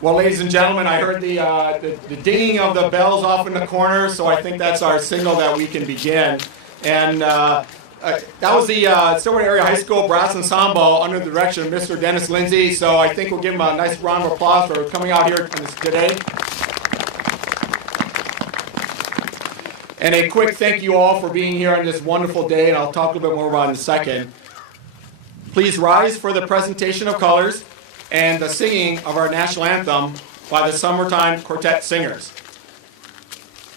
Well, ladies and gentlemen, I heard the dinging of the bells off in the corner, so I think that's our signal that we can begin. And that was the Stillwater Area High School Brass Ensemble under the direction of Mr. Dennis Lindsay, so I think we'll give him a nice round of applause for coming out here today. And a quick thank you all for being here on this wonderful day, and I'll talk a little bit more about it in a second. Please rise for the presentation of colors and the singing of our national anthem by the Summertime Quartet Singers.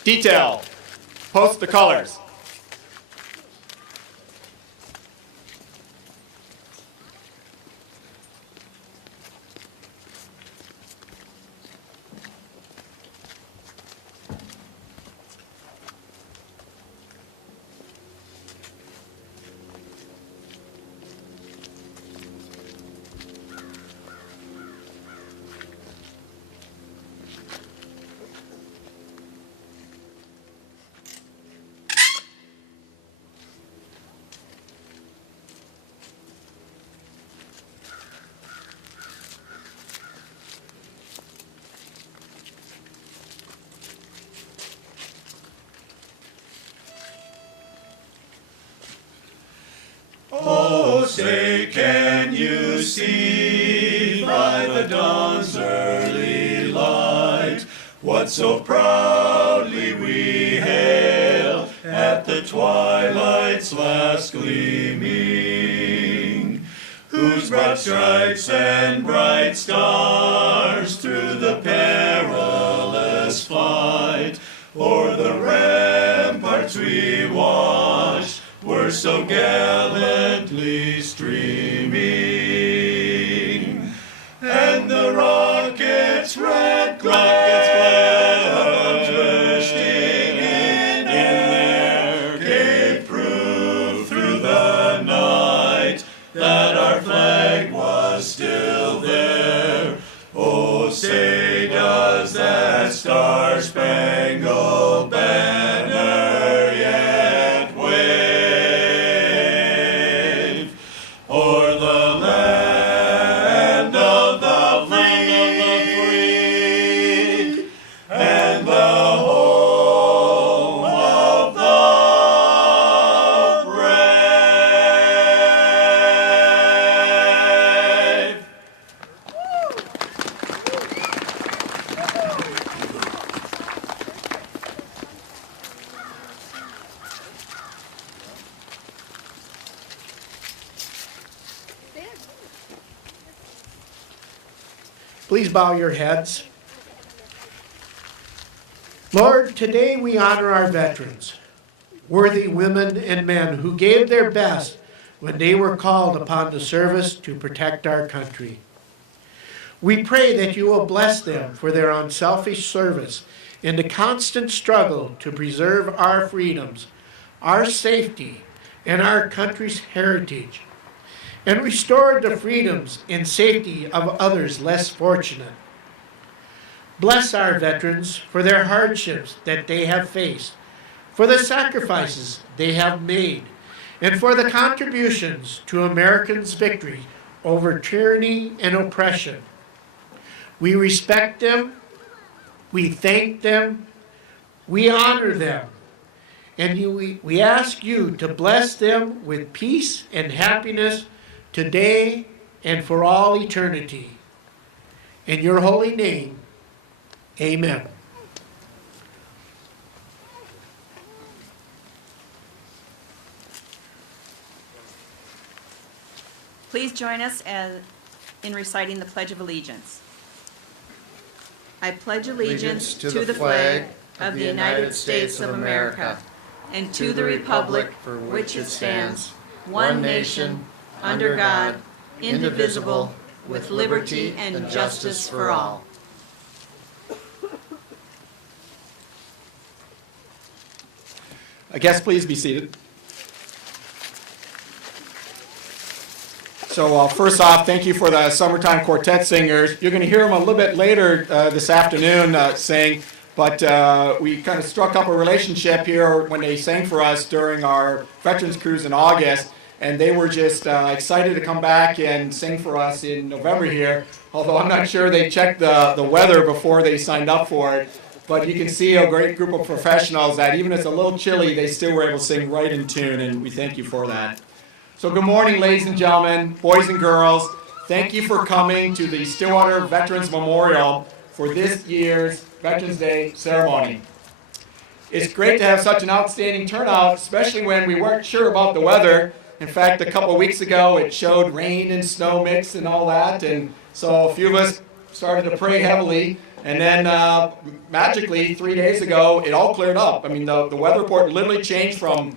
Detail, post the colors. Oh, say, can you see by the dawn's early light what so proudly we hail at the twilight's last gleaming, whose broad stripes and bright stars through the perilous fight o'er the ramparts we watched were so gallantly streaming, and the rockets' red flames bursting in air gave proof through the night that our flag was still there. Oh, say does that star-spangled banner yet wave o'er the land of the free and the home of the brave? Please bow your heads. Lord, today we honor our veterans, worthy women and men who gave their best when they were called upon to service to protect our country. We pray that you will bless them for their unselfish service in the constant struggle to preserve our freedoms, our safety, and our country's heritage, and restore the freedoms and safety of others less fortunate. Bless our veterans for their hardships that they have faced, for the sacrifices they have made, and for the contributions to Americans' victory over tyranny and oppression. We respect them, we thank them, we honor them, and we ask you to bless them with peace and happiness today and for all eternity. In your holy name, amen. Please join us in reciting the Pledge of Allegiance. I pledge allegiance to the flag of the United States of America and to the republic for which it stands, one nation, under God, indivisible, with liberty and justice for all. Guests, please be seated. So first off, thank you for the Summertime Quartet singers. You're going to hear them a little bit later this afternoon sing, but we kind of struck up a relationship here when they sang for us during our Veterans Cruise in August, and they were just excited to come back and sing for us in November here, although I'm not sure they checked the weather before they signed up for it. But you can see a great group of professionals that even if it's a little chilly, they still were able to sing right in tune, and we thank you for that. So good morning, ladies and gentlemen, boys and girls. Thank you for coming to the Stillwater Veterans Memorial for this year's Veterans Day ceremony. It's great to have such an outstanding turnout, especially when we weren't sure about the weather. In fact, a couple of weeks ago, it showed rain and snow mix and all that, and so a few of us started to pray heavily. And then magically, 3 days ago, it all cleared up. I mean, the weather report literally changed from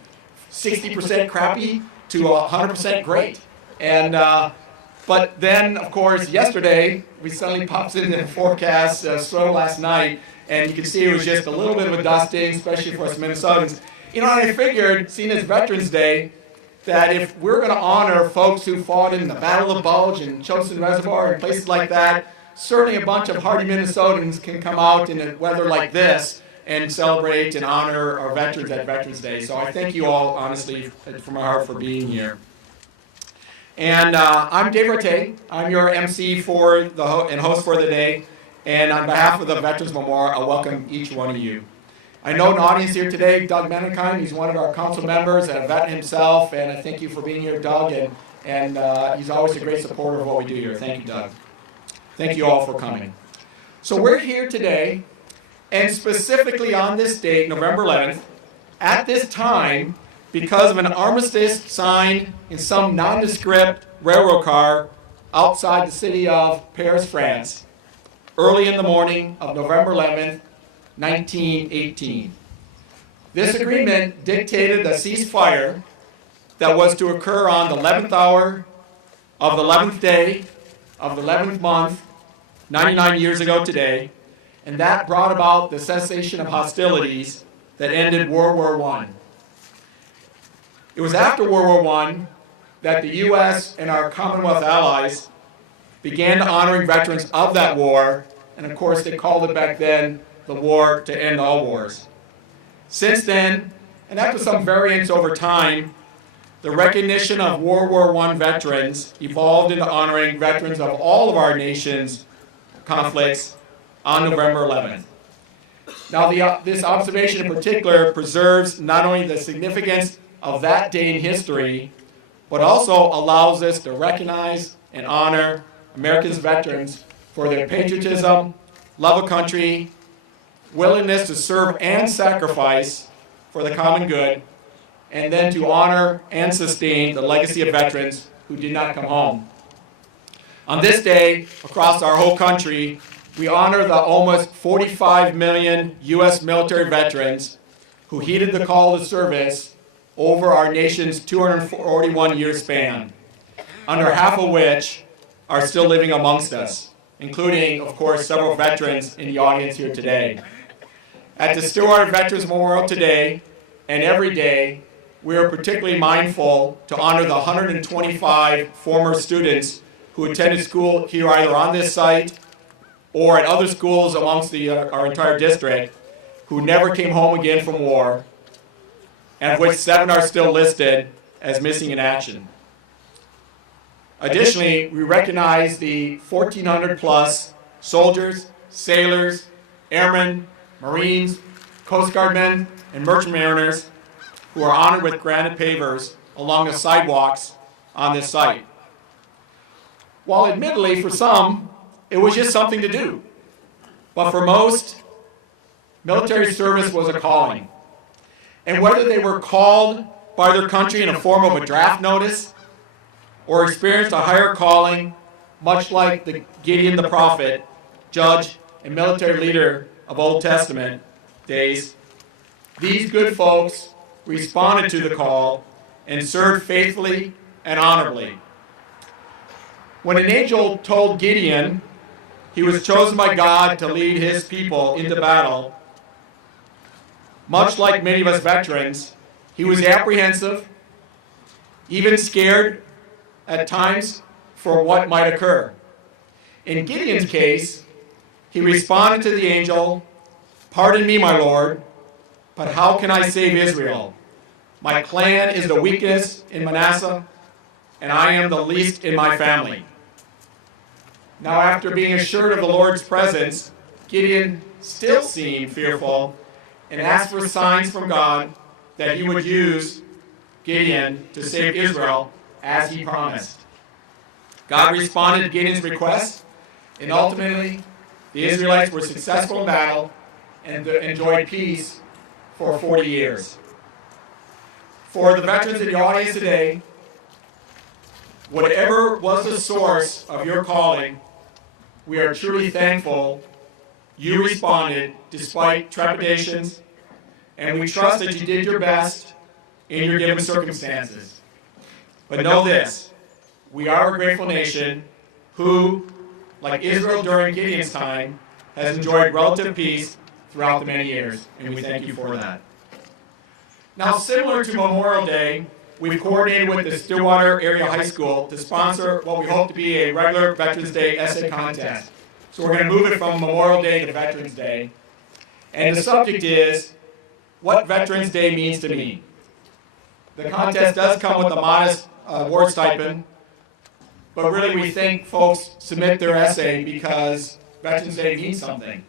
60% crappy to 100% great. And but then, of course, yesterday, we suddenly pops into the forecast, snow last night, and you can see it was just a little bit of a dusting, especially for us Minnesotans. You know, I figured, seeing as Veterans Day, that if we're going to honor folks who fought in the Battle of the Bulge and Chosin Reservoir and places like that, certainly a bunch of hardy Minnesotans can come out in a weather like this and celebrate and honor our veterans at Veterans Day. So I thank you all, honestly, from my heart for being here. And I'm Dave Rattay. I'm your MC for and host for the day. And on behalf of the Veterans Memorial, I welcome each one of you. I know an audience here today, Doug Menenkind. He's one of our council members and a veteran himself. And I thank you for being here, Doug. And he's always a great supporter of what we do here. Thank you, Doug. Thank you all for coming. So we're here today, and specifically on this date, November 11th, at this time, because of an armistice signed in some nondescript railroad car outside the city of Paris, France, early in the morning of November 11th, 1918. This agreement dictated a ceasefire that was to occur on the 11th hour of the 11th day of the 11th month, 99 years ago today, and that brought about the cessation of hostilities that ended World War I. It was after World War I that the U.S. and our Commonwealth allies began honoring veterans of that war, and of course they called it back then the War to End All Wars. Since then, and after some variants over time, the recognition of World War I veterans evolved into honoring veterans of all of our nation's conflicts on November 11th. Now, this observation in particular preserves not only the significance of that day in history, but also allows us to recognize and honor America's veterans for their patriotism, love of country, willingness to serve and sacrifice for the common good, and then to honor and sustain the legacy of veterans who did not come home. On this day, across our whole country, we honor the almost 45 million U.S. military veterans who heeded the call to service over our nation's 241-year span, under half of which are still living amongst us, including, of course, several veterans in the audience here today. At the Stillwater Veterans Memorial today, and every day, we are particularly mindful to honor the 125 former students who attended school here either on this site or at other schools amongst our entire district who never came home again from war, and of which 7 are still listed as missing in action. Additionally, we recognize the 1,400 plus soldiers, sailors, airmen, Marines, Coast Guard men, and merchant mariners who are honored with granite pavers along the sidewalks on this site. While admittedly, for some, it was just something to do. But for most, military service was a calling. And whether they were called by their country in the form of a draft notice or experienced a higher calling, much like the Gideon the prophet, judge, and military leader of Old Testament days, these good folks responded to the call and served faithfully and honorably. When an angel told Gideon he was chosen by God to lead his people into battle, much like many of us veterans, He was apprehensive, even scared at times for what might occur. In Gideon's case, he responded to the angel, "Pardon me, my Lord, but how can I save Israel? My clan is the weakest in Manasseh, and I am the least in my family." Now, after being assured of the Lord's presence, Gideon still seemed fearful and asked for signs from God that he would use Gideon to save Israel as he promised. God responded to Gideon's request, and ultimately, the Israelites were successful in battle and enjoyed peace for 40 years. For the veterans in the audience today, whatever was the source of your calling, we are truly thankful you responded despite trepidations, and we trust that you did your best in your given circumstances. But know this, we are a grateful nation who, like Israel during Gideon's time, has enjoyed relative peace throughout the many years, and we thank you for that. Now, similar to Memorial Day, we've coordinated with the Stillwater Area High School to sponsor what we hope to be a regular Veterans Day essay contest. So we're going to move it from Memorial Day to Veterans Day. And the subject is, what Veterans Day means to me. The contest does come with a modest award stipend, but really we think folks submit their essay because Veterans Day means something.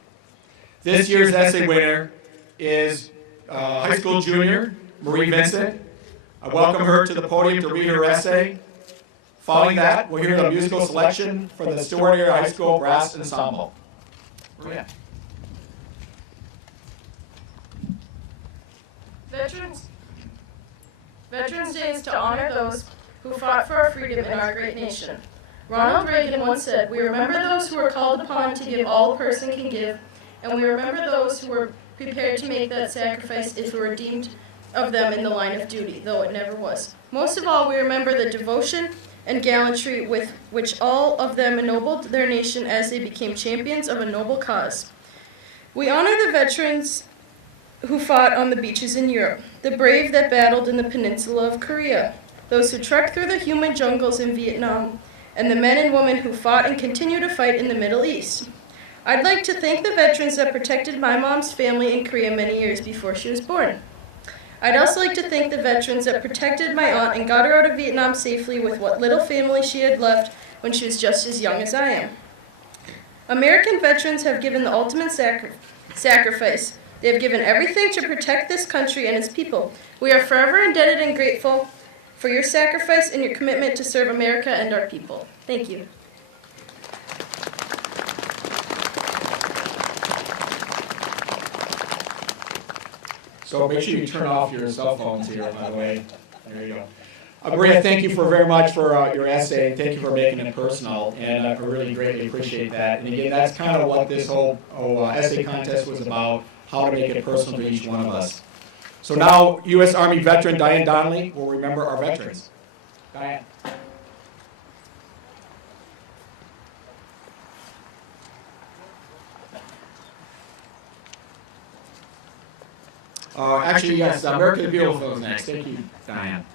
This year's essay winner is high school junior Marie Vincent. I welcome her to the podium to read her essay. Following that, we'll hear the musical selection from the Stillwater Area High School Brass Ensemble. Maria. Veterans Day is to honor those who fought for our freedom in our great nation. Ronald Reagan once said, "We remember those who are called upon to give all a person can give, and we remember those who were prepared to make that sacrifice if we were deemed of them in the line of duty, though it never was. Most of all, we remember the devotion and gallantry with which all of them ennobled their nation as they became champions of a noble cause. We honor the veterans who fought on the beaches in Europe, the brave that battled in the peninsula of Korea, those who trekked through the humid jungles in Vietnam, and the men and women who fought and continue to fight in the Middle East. I'd like to thank the veterans that protected my mom's family in Korea many years before she was born. I'd also like to thank the veterans that protected my aunt and got her out of Vietnam safely with what little family she had left when she was just as young as I am. American veterans have given the ultimate sacrifice. They have given everything to protect this country and its people. We are forever indebted and grateful for your sacrifice and your commitment to serve America and our people. Thank you. So make sure you turn off your cell phones here, by the way. There you go. Maria, thank you very much for your essay, and thank you for making it personal, and I really greatly appreciate that. And again, that's kind of what this whole essay contest was about, how to make it personal to each one of us. So now, U.S. Army veteran Diane Donnelly will remember our veterans. Diane. Actually, yes, America the Beautiful is next. Thank you, Diane.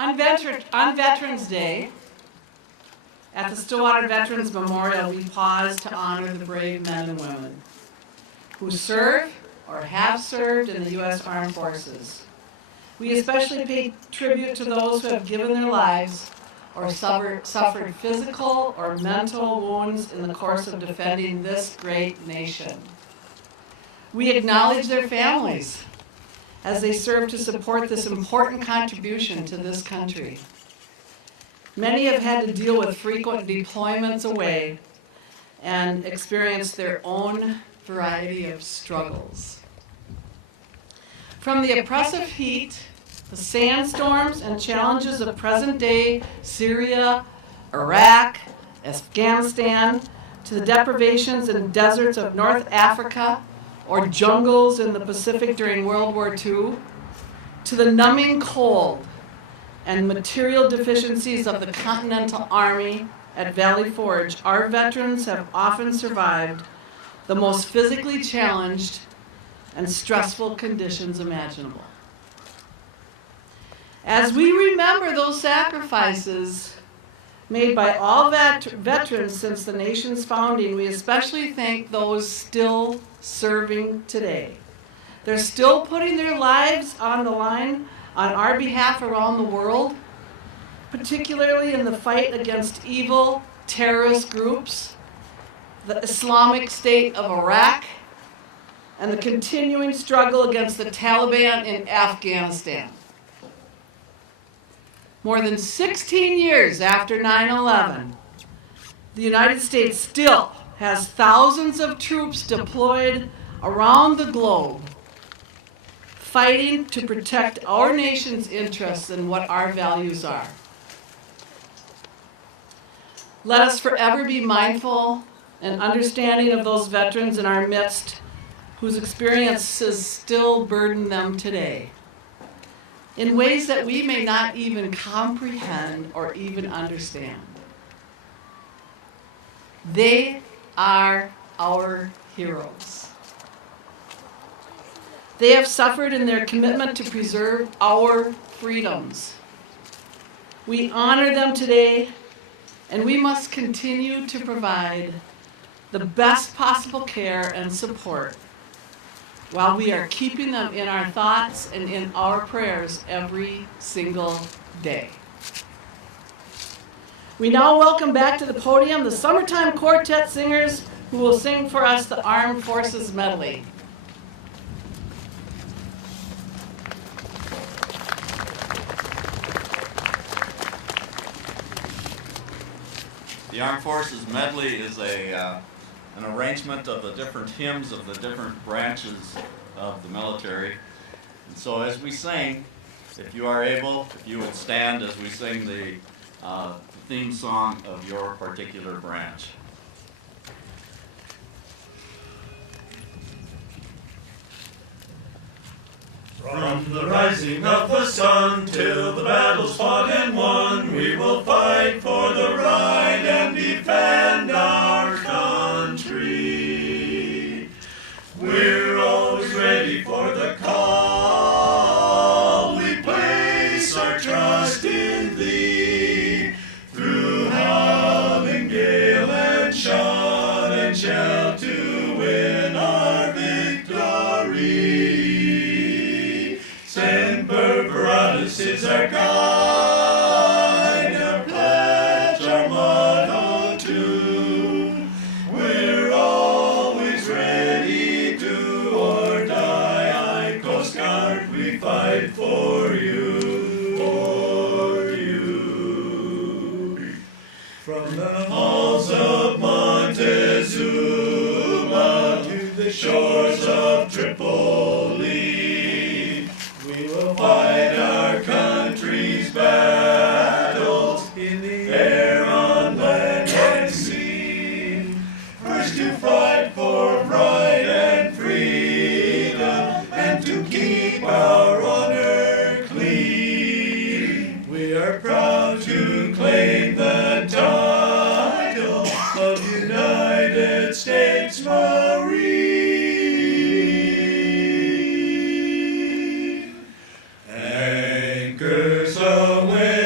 On Veterans Day, at the Stillwater Veterans Memorial, we pause to honor the brave men and women who serve or have served in the U.S. Armed Forces. We especially pay tribute to those who have given their lives or suffered physical or mental wounds in the course of defending this great nation. We acknowledge their families as they serve to support this important contribution to this country. Many have had to deal with frequent deployments away and experience their own variety of struggles. From the oppressive heat, the sandstorms and challenges of present-day Syria, Iraq, Afghanistan, to the deprivations and deserts of North Africa or jungles in the Pacific during World War II, to the numbing cold and material deficiencies of the Continental Army at Valley Forge, our veterans have often survived the most physically challenged and stressful conditions imaginable. As we remember those sacrifices made by all veterans since the nation's founding, we especially thank those still serving today. They're still putting their lives on the line on our behalf around the world, particularly in the fight against evil terrorist groups, the Islamic State of Iraq, and the continuing struggle against the Taliban in Afghanistan. More than 16 years after 9/11, the United States still has thousands of troops deployed around the globe, fighting to protect our nation's interests and what our values are. Let us forever be mindful and understanding of those veterans in our midst whose experiences still burden them today, in ways that we may not even comprehend or even understand. They are our heroes. They have suffered in their commitment to preserve our freedoms. We honor them today, and we must continue to provide the best possible care and support while we are keeping them in our thoughts and in our prayers every single day. We now welcome back to the podium the Summertime Quartet singers who will sing for us the Armed Forces Medley. The Armed Forces Medley is an arrangement of the different hymns of the different branches of the military. And so as we sing, if you are able, if you would stand as we sing the theme song of your particular branch. From the rising of the sun till the battle's fought and won, we will fight for the right and defend our country. We're always ready for the call. We place our trust in Thee. Through howling gale and shot and shell to win our victory. Semper Paratus is our guide, our pledge, our motto too. We're always ready to or die. Coast Guard, we fight for you, for you. From the halls of Montezuma to the shores of Tripoli, we will fight our country's battles in the air, on land, and sea. First to fight for right and freedom, and to keep our honor clean. We are proud to claim the title of United States Marine. Anchors aweigh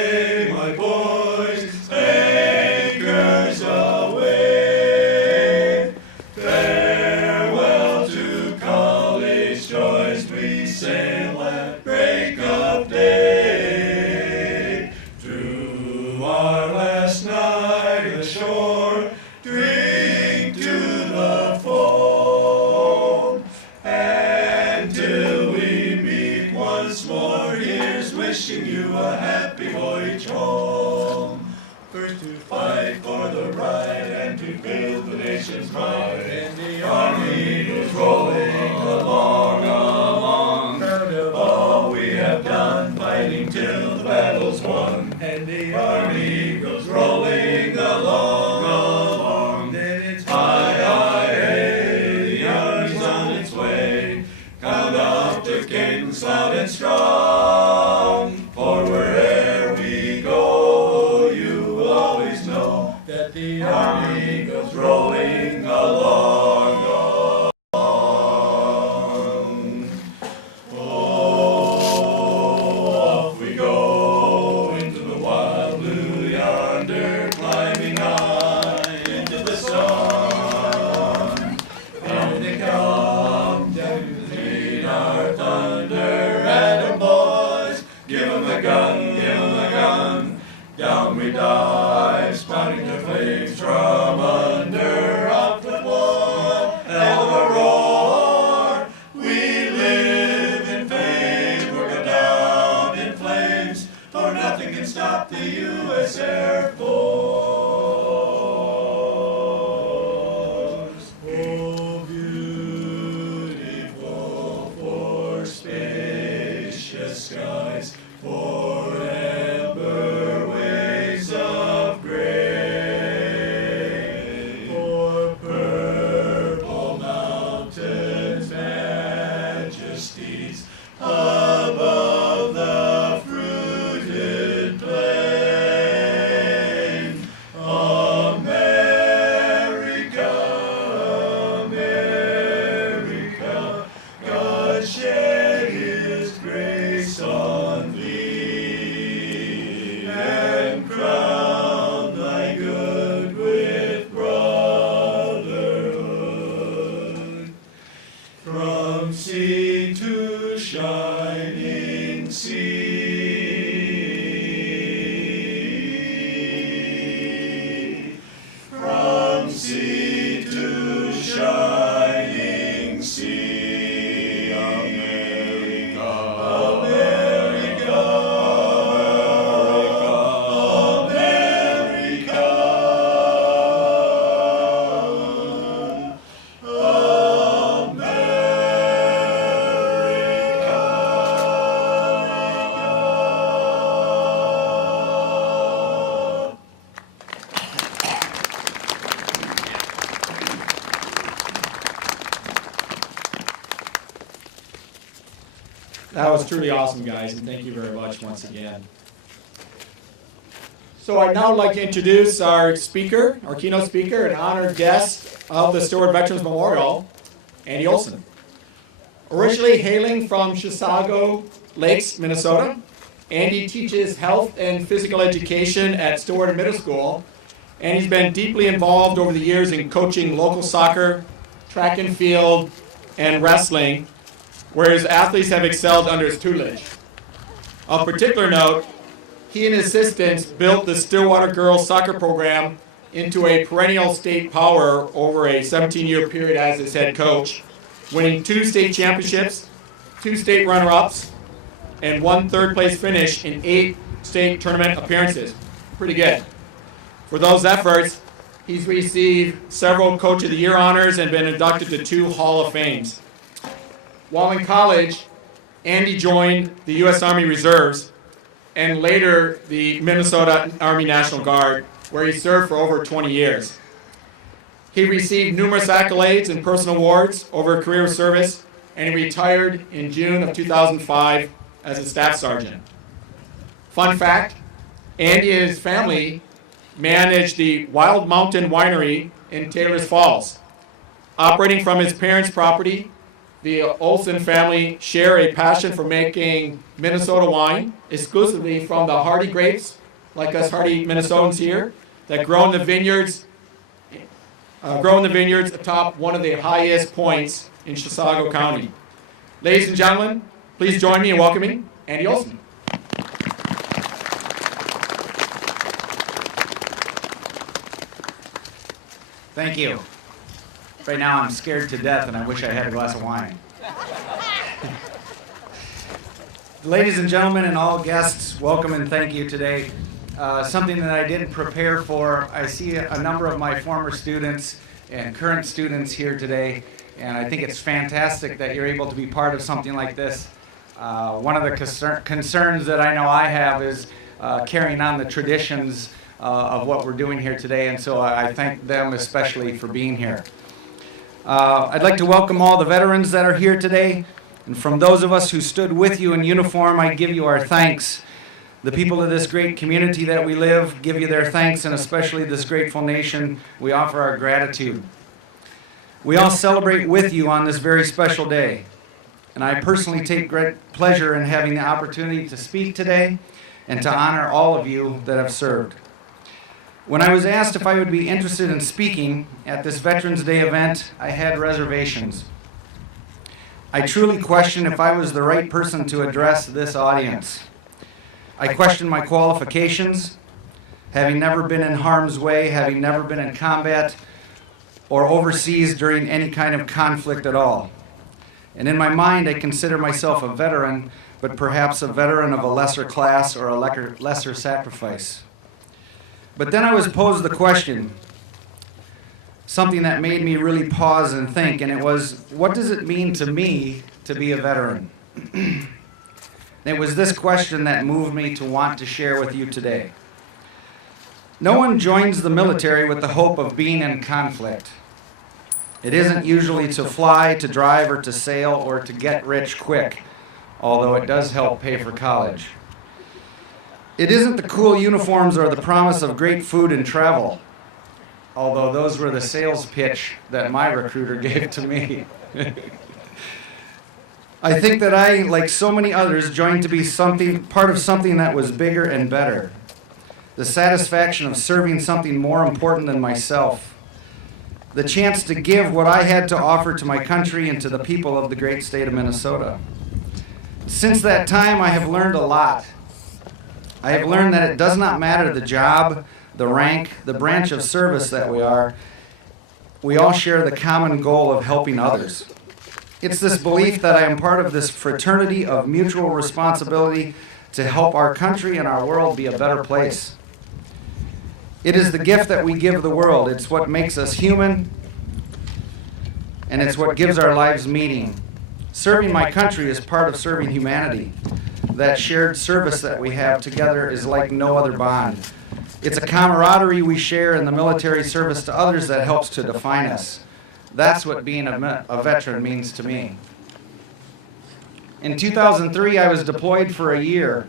and the army goes rolling along, along. Proud of all we have done, fighting till the battle's won, and the army goes rolling along, along. Then it's high, high, hey, the army's on its way. Count off the cadence loud and strong, for where'er we go, you will always know that the army goes rolling along, along. Oh, off we go into the wild blue yonder, climbing high into the sun. Down they come, down to meet our thunder, and boys, give 'em a gun, give 'em a gun. Down we dive, spouting the flames from under, up the one hell of a roar. We live in fame, we're go down in flames, for nothing can stop the U.S. Air Force. Oh, beautiful for spacious skies, for amber waves of gray, for purple mountains, majesties above the fruited plain. America, America, God shed His grace on thee, and crown thy good with brotherhood. From sea to shining sea, from sea to shining sea, America, America, America, America. That was truly awesome, guys, and thank you very much once again. So I'd now like to introduce our speaker, our keynote speaker, and honored guest of the Stillwater Veterans Memorial, Andy Olson. Originally hailing from Chisago Lakes, Minnesota, Andy teaches health and physical education at Stillwater Middle School, and he's been deeply involved over the years in coaching local soccer, track and field, and wrestling, where his athletes have excelled under his tutelage. Of particular note, he and his assistants built the Stillwater girls soccer program into a perennial state power over a 17-year period as its head coach, winning 2 state championships, 2 state runner-ups, and 1 third-place finish in 8 state tournament appearances. Pretty good. For those efforts, he's received several Coach of the Year honors and been inducted to 2 Hall of Fames. While in college, Andy joined the U.S. Army Reserves and later the Minnesota Army National Guard, where he served for over 20 years. He received numerous accolades and personal awards over a career of service, and he retired in June of 2005 as a staff sergeant. Fun fact, Andy and his family managed the Wild Mountain Winery in Taylor's Falls. Operating from his parents' property, the Olson family share a passion for making Minnesota wine exclusively from the hardy grapes, like us hardy Minnesotans here, that grow in the vineyards atop one of the highest points in Chisago County. Ladies and gentlemen, please join me in welcoming Andy Olson. Thank you. Right now I'm scared to death and I wish I had a glass of wine. Ladies and gentlemen and all guests, welcome and thank you today. Something that I didn't prepare for, I see a number of my former students and current students here today. And I think it's fantastic that you're able to be part of something like this. One of the concerns that I know I have is carrying on the traditions of what we're doing here today, and so I thank them especially for being here. I'd like to welcome all the veterans that are here today, and from those of us who stood with you in uniform, I give you our thanks. The people of this great community that we live give you their thanks, and especially this grateful nation, we offer our gratitude. We all celebrate with you on this very special day, and I personally take great pleasure in having the opportunity to speak today and to honor all of you that have served. When I was asked if I would be interested in speaking at this Veterans Day event, I had reservations. I truly questioned if I was the right person to address this audience. I questioned my qualifications, having never been in harm's way, having never been in combat or overseas during any kind of conflict at all. And in my mind, I consider myself a veteran, but perhaps a veteran of a lesser class or a lesser sacrifice. But then I was posed the question, something that made me really pause and think, and it was, what does it mean to me to be a veteran? It was this question that moved me to want to share with you today. No one joins the military with the hope of being in conflict. It isn't usually to fly, to drive, or to sail, or to get rich quick, although it does help pay for college. It isn't the cool uniforms or the promise of great food and travel, although those were the sales pitch that my recruiter gave to me. I think that I, like so many others, joined to be part of something that was bigger and better. The satisfaction of serving something more important than myself. The chance to give what I had to offer to my country and to the people of the great state of Minnesota. Since that time, I have learned a lot. I have learned that it does not matter the job, the rank, the branch of service that we are. We all share the common goal of helping others. It's this belief that I am part of this fraternity of mutual responsibility to help our country and our world be a better place. It is the gift that we give the world. It's what makes us human, and it's what gives our lives meaning. Serving my country is part of serving humanity. That shared service that we have together is like no other bond. It's a camaraderie we share in the military service to others that helps to define us. That's what being a veteran means to me. In 2003, I was deployed for a year,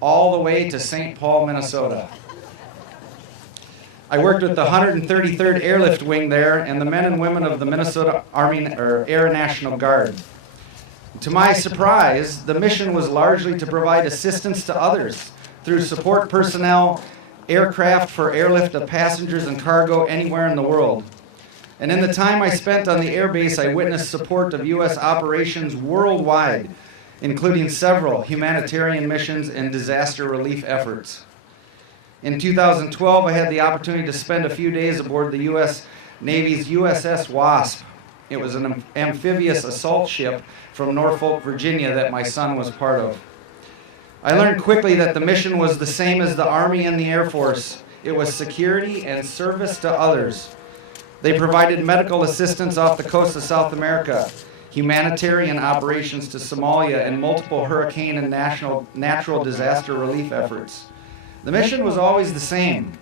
all the way to St. Paul, Minnesota. I worked with the 133rd Airlift Wing there and the men and women of the Minnesota Air National Guard. To my surprise, the mission was largely to provide assistance to others through support personnel, aircraft for airlift of passengers and cargo anywhere in the world. And in the time I spent on the airbase, I witnessed support of U.S. operations worldwide, including several humanitarian missions and disaster relief efforts. In 2012, I had the opportunity to spend a few days aboard the U.S. Navy's USS Wasp. It was an amphibious assault ship from Norfolk, Virginia that my son was part of. I learned quickly that the mission was the same as the Army and the Air Force. It was security and service to others. They provided medical assistance off the coast of South America, humanitarian operations to Somalia, and multiple hurricane and natural disaster relief efforts. The mission was always the same.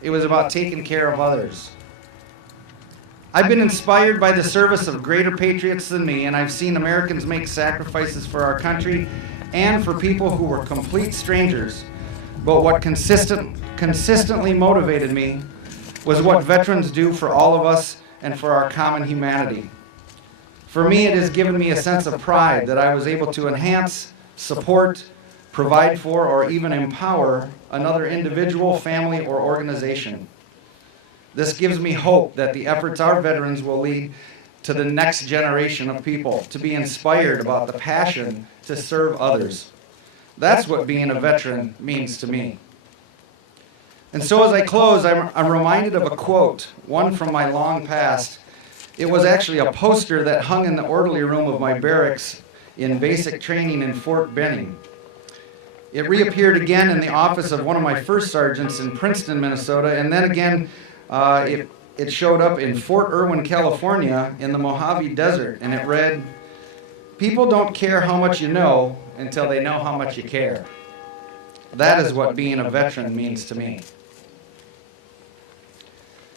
It was about taking care of others. I've been inspired by the service of greater patriots than me, and I've seen Americans make sacrifices for our country and for people who were complete strangers. But what consistently motivated me was what veterans do for all of us and for our common humanity. For me, it has given me a sense of pride that I was able to enhance, support, provide for, or even empower another individual, family, or organization. This gives me hope that the efforts our veterans will lead to the next generation of people to be inspired about the passion to serve others. That's what being a veteran means to me. And so as I close, I'm reminded of a quote, one from my long past. It was actually a poster that hung in the orderly room of my barracks in basic training in Fort Benning. It reappeared again in the office of one of my first sergeants in Princeton, Minnesota, and then again it showed up in Fort Irwin, California, in the Mojave Desert, and it read, "People don't care how much you know until they know how much you care." That is what being a veteran means to me.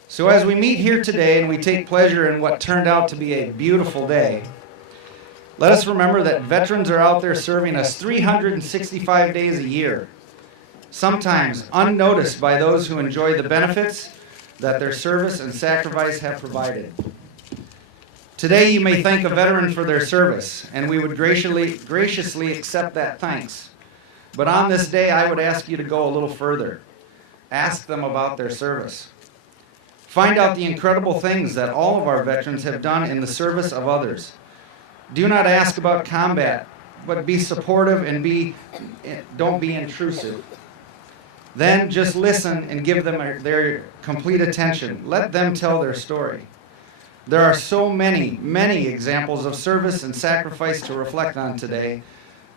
So as we meet here today and we take pleasure in what turned out to be a beautiful day, let us remember that veterans are out there serving us 365 days a year, sometimes unnoticed by those who enjoy the benefits that their service and sacrifice have provided. Today you may thank a veteran for their service, and we would graciously accept that thanks. But on this day, I would ask you to go a little further. Ask them about their service. Find out the incredible things that all of our veterans have done in the service of others. Do not ask about combat, but be supportive and don't be intrusive. Then just listen and give them their complete attention. Let them tell their story. There are so many, many examples of service and sacrifice to reflect on today.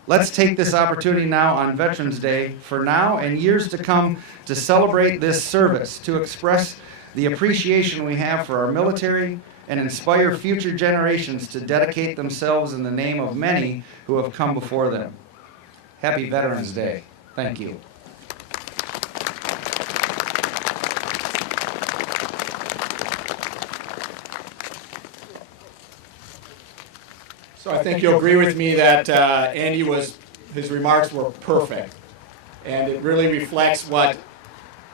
Let's take this opportunity now on Veterans Day, for now and years to come, to celebrate this service, to express the appreciation we have for our military, and inspire future generations to dedicate themselves in the name of many who have come before them. Happy Veterans Day. Thank you. So I think you'll agree with me that his remarks were perfect. And it really reflects what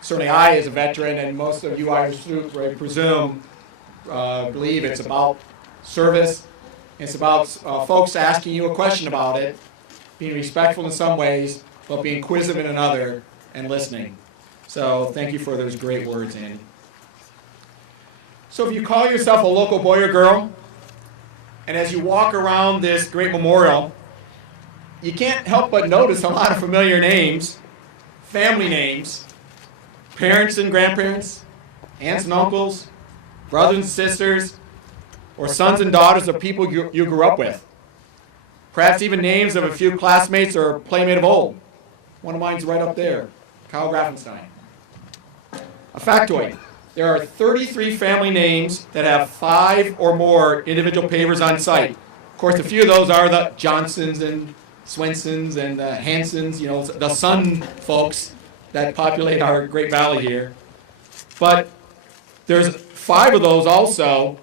certainly I, as a veteran, and most of you I presume, believe it's about service. It's about folks asking you a question about it, being respectful in some ways, but being inquisitive in another, and listening. So thank you for those great words, Andy. So if you call yourself a local boy or girl, and as you walk around this great memorial, you can't help but notice a lot of familiar names, family names, parents and grandparents, aunts and uncles, brothers and sisters, or sons and daughters of people you grew up with. Perhaps even names of a few classmates or playmate of old. One of mine's right up there, Kyle Grafenstein. A factoid, there are 33 family names that have 5 or more individual pavers on site. Of course, a few of those are the Johnsons and Swensons and the Hansons, the Sun folks that populate our great valley here. But there's 5 of those also,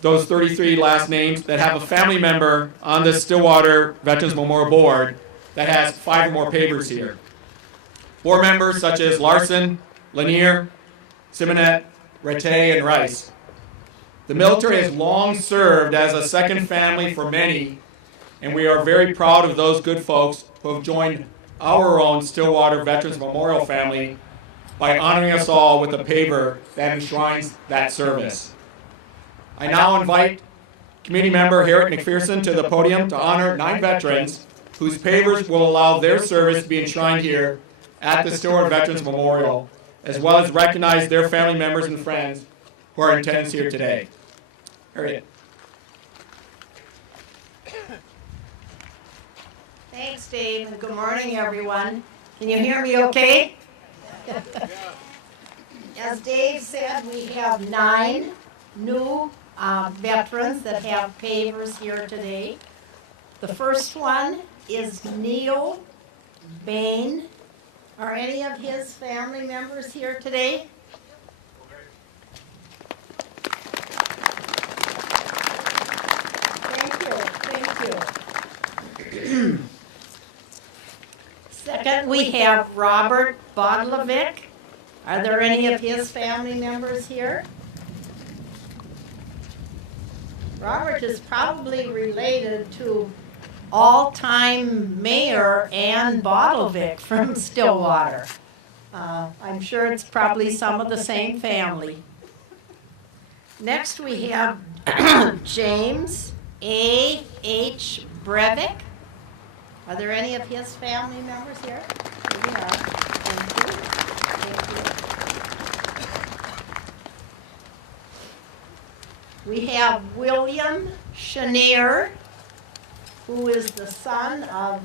those 33 last names, that have a family member on the Stillwater Veterans Memorial Board that has 5 or more pavers here. Board members such as Larson, Lanier, Simonet, Rattay, and Rice. The military has long served as a second family for many, and we are very proud of those good folks who have joined our own Stillwater Veterans Memorial family by honoring us all with a paver that enshrines that service. I now invite committee member Harriet McPherson to the podium to honor 9 veterans whose pavers will allow their service to be enshrined here at the Stillwater Veterans Memorial, as well as recognize their family members and friends who are in attendance here today. Harriet. Thanks, Dave, and good morning, everyone. Can you hear me okay? As Dave said, we have 9 new veterans that have pavers here today. The first one is Neil Bain. Are any of his family members here today? Thank you. Second, we have Robert Bodlovic. Are there any of his family members here? Robert is probably related to all-time Mayor Ann Bodlovic from Stillwater. I'm sure it's probably some of the same family. Next we have James A.H. Breivik. Are there any of his family members here? Here we are. Thank you. We have William Chenier, who is the son of,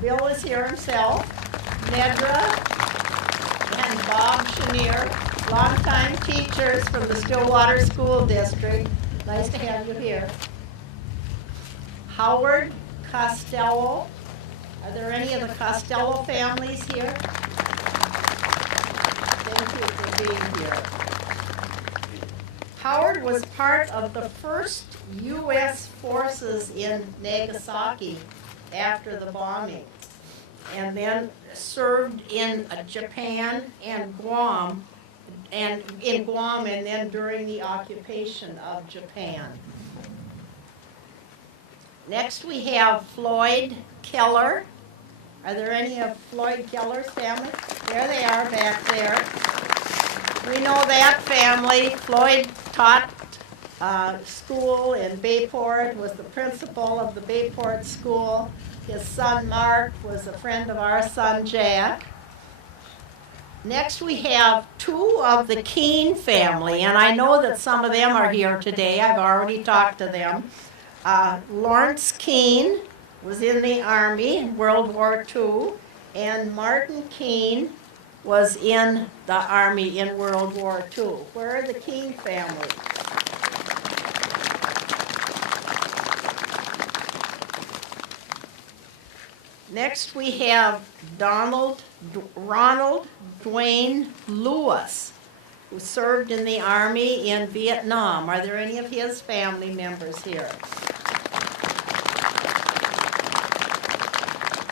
Bill is here himself, Nedra and Bob Chenier. longtime teachers from the Stillwater School District. Nice to have you here. Howard Costello. Are there any of the Costello families here? Thank you for being here. Howard was part of the first U.S. forces in Nagasaki after the bombing, and then served in Japan and Guam, and then during the occupation of Japan. Next we have Floyd Keller. Are there any of Floyd Keller's family? There they are back there. We know that family. Floyd taught school in Bayport, was the principal of the Bayport School. His son Mark was a friend of our son Jack. Next we have two of the Keene family, and I know that some of them are here today. I've already talked to them. Lawrence Keene was in the Army in World War II, and Martin Keene was in the Army in World War II. Where are the Keene family? Next we have Ronald Dwayne Lewis, who served in the Army in Vietnam. Are there any of his family members here?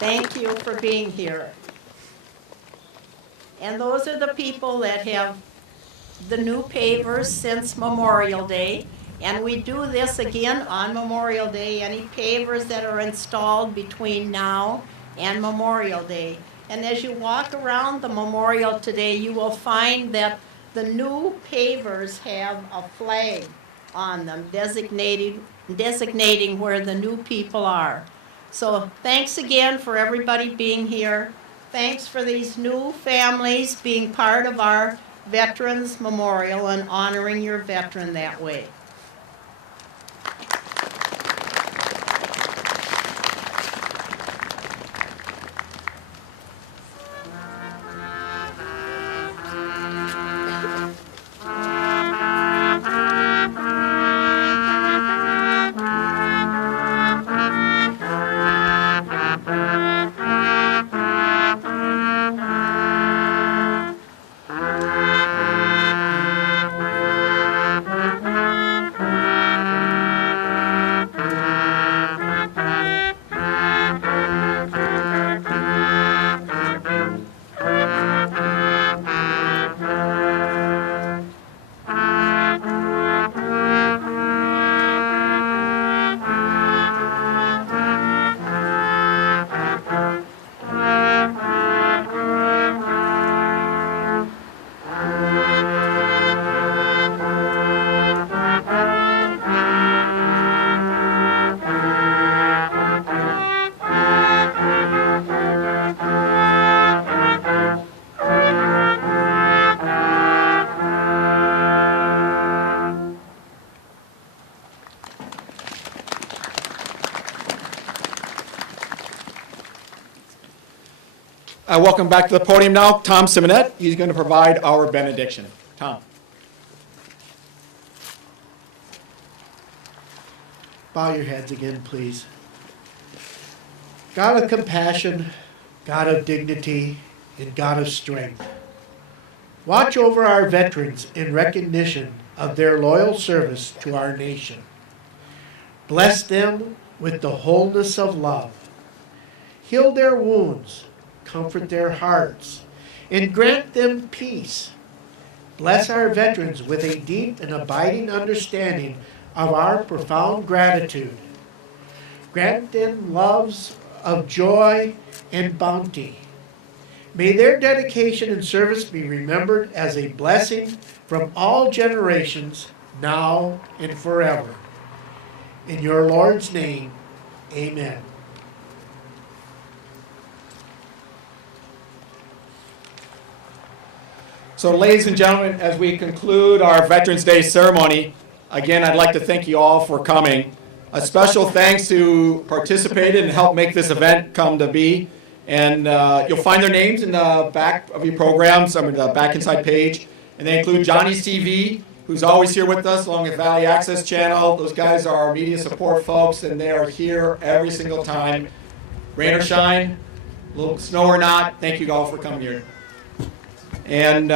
Thank you for being here. And those are the people that have the new pavers since Memorial Day. And we do this again on Memorial Day, any pavers that are installed between now and Memorial Day. And as you walk around the memorial today, you will find that the new pavers have a flag on them designating where the new people are. So thanks again for everybody being here. Thanks for these new families being part of our Veterans Memorial and honoring your veteran that way. Welcome back to the podium now, Tom Simonet. He's going to provide our benediction. Tom. Bow your heads again, please. God of compassion, God of dignity, and God of strength, watch over our veterans in recognition of their loyal service to our nation. Bless them with the wholeness of love. Heal their wounds, comfort their hearts, and grant them peace. Bless our veterans with a deep and abiding understanding of our profound gratitude. Grant them loves of joy and bounty. May their dedication and service be remembered as a blessing from all generations, now and forever. In your Lord's name, amen. So ladies and gentlemen, as we conclude our Veterans Day ceremony, again, I'd like to thank you all for coming. A special thanks to participated and helped make this event come to be. And you'll find their names in the back of your programs, the back inside page. And they include Johnny's TV, who's always here with us, along with Valley Access Channel. Those guys are our media support folks, and they are here every single time. Rain or shine, little snow or not, thank you all for coming here. And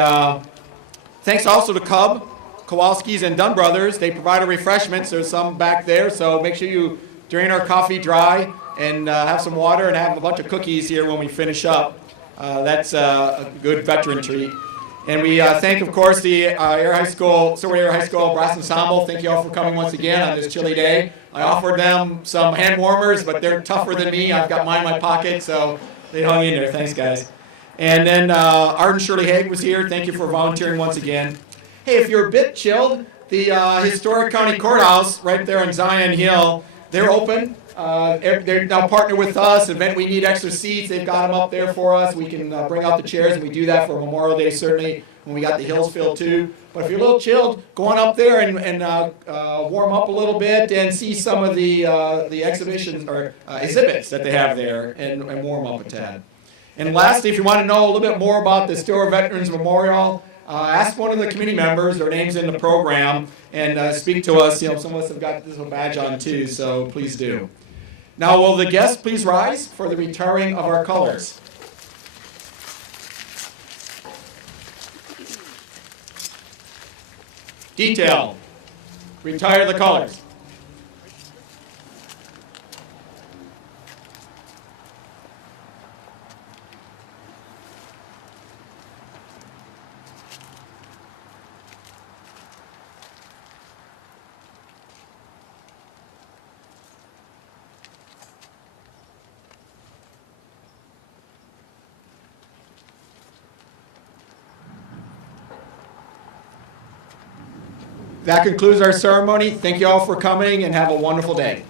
thanks also to Cub, Kowalski's, and Dunn Brothers. They provided refreshments. There's some back there, so make sure you drain our coffee dry and have some water and have a bunch of cookies here when we finish up. That's a good veteran treat. And we thank, of course, the Stillwater Area High School Brass Ensemble. Thank you all for coming once again on this chilly day. I offered them some hand warmers, but they're tougher than me. I've got mine in my pocket, so they hung in there. Thanks, guys. And then Arden Shirley Haig was here. Thank you for volunteering once again. Hey, if you're a bit chilled, the Historic County Courthouse right there on Zion Hill, they're open. They're now partnered with us. Event we need extra seats, they've got them up there for us. We can bring out the chairs, and we do that for Memorial Day, certainly, when we got the hills filled too. But if you're a little chilled, go on up there and warm up a little bit and see some of the exhibitions or exhibits that they have there and warm up a tad. And lastly, if you want to know a little bit more about the Stillwater Veterans Memorial, ask one of the committee members. Their name's in the program, and speak to us. You know, some of us have got this little badge on too, so please do. Now, will the guests please rise for the retiring of our colors? Detail. Retire the colors. That concludes our ceremony. Thank you all for coming, and have a wonderful day.